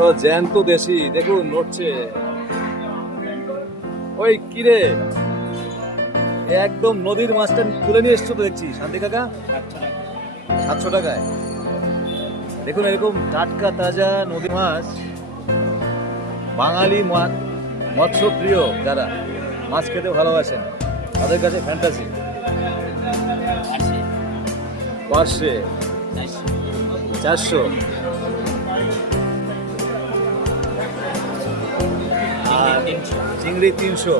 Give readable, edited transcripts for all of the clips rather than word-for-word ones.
ও জ্যান্ত দেশি দেখুন নড়ছে। ওই কিরে, একদম নদীর মাছটা তুলে নিয়ে এসছো তো দেখছি শান্তি কাকা। 700 টাকায় দেখুন এরকম টাটকা তাজা নদী মাছ। বাঙালি মৎস্য প্রিয় যারা মাছ খেতে ভালোবাসেন তাদের কাছে ফ্যান্টাসি। পার্শে 400, আর চিংড়ি 300,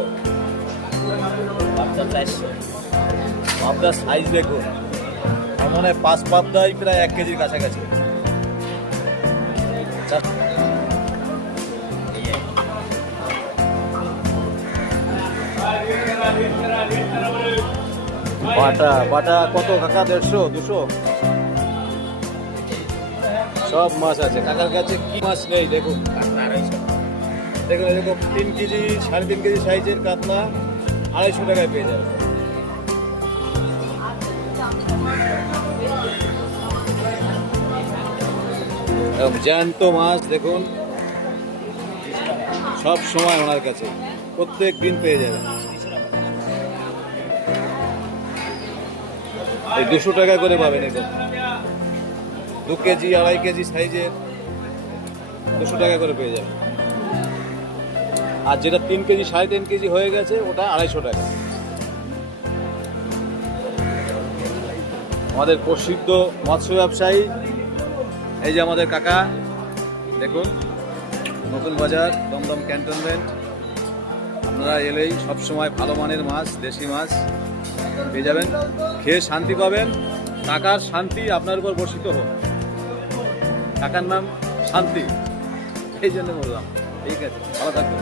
পাবদার সাইজ দেখুন, মনে হয় 5 পাবদাই প্রায় 1 কেজির কাছাকাছি। বাটা কত কাকা? 150, 200 সব মাছ আছে কাকার কাছে। কি মাছ নেই দেখুন। দেখুন এরকম 3 কেজি 3.5 কেজি সাইজের কাতলা 250 টাকায় পেয়ে যাবে। জ্যান্ত মাছ দেখুন, সব সময় ওনার কাছে প্রত্যেক দিন পেয়ে যাবে। এই 200 টাকা করে পাবেন। এখন 2 কেজি 2.5 কেজি সাইজের 200 টাকা করে পেয়ে যাবে। আর যেটা 3 কেজি 3.5 কেজি হয়ে গেছে ওটা 250 টাকা। আমাদের প্রসিদ্ধ মৎস্য ব্যবসায়ী এই যে আমাদের কাকা দেখুন, নতুন বাজার দমদম ক্যান্টনমেন্ট। আপনারা এলেই সবসময় ভালো মানের মাছ, দেশি মাছ পেয়ে যাবেন। খেয়ে শান্তি পাবেন, কাকার শান্তি আপনার উপর বর্ষিত হোক। কাকার নাম শান্তি, এই জন্য বললাম। ঠিক আছে, ভালো থাকবেন।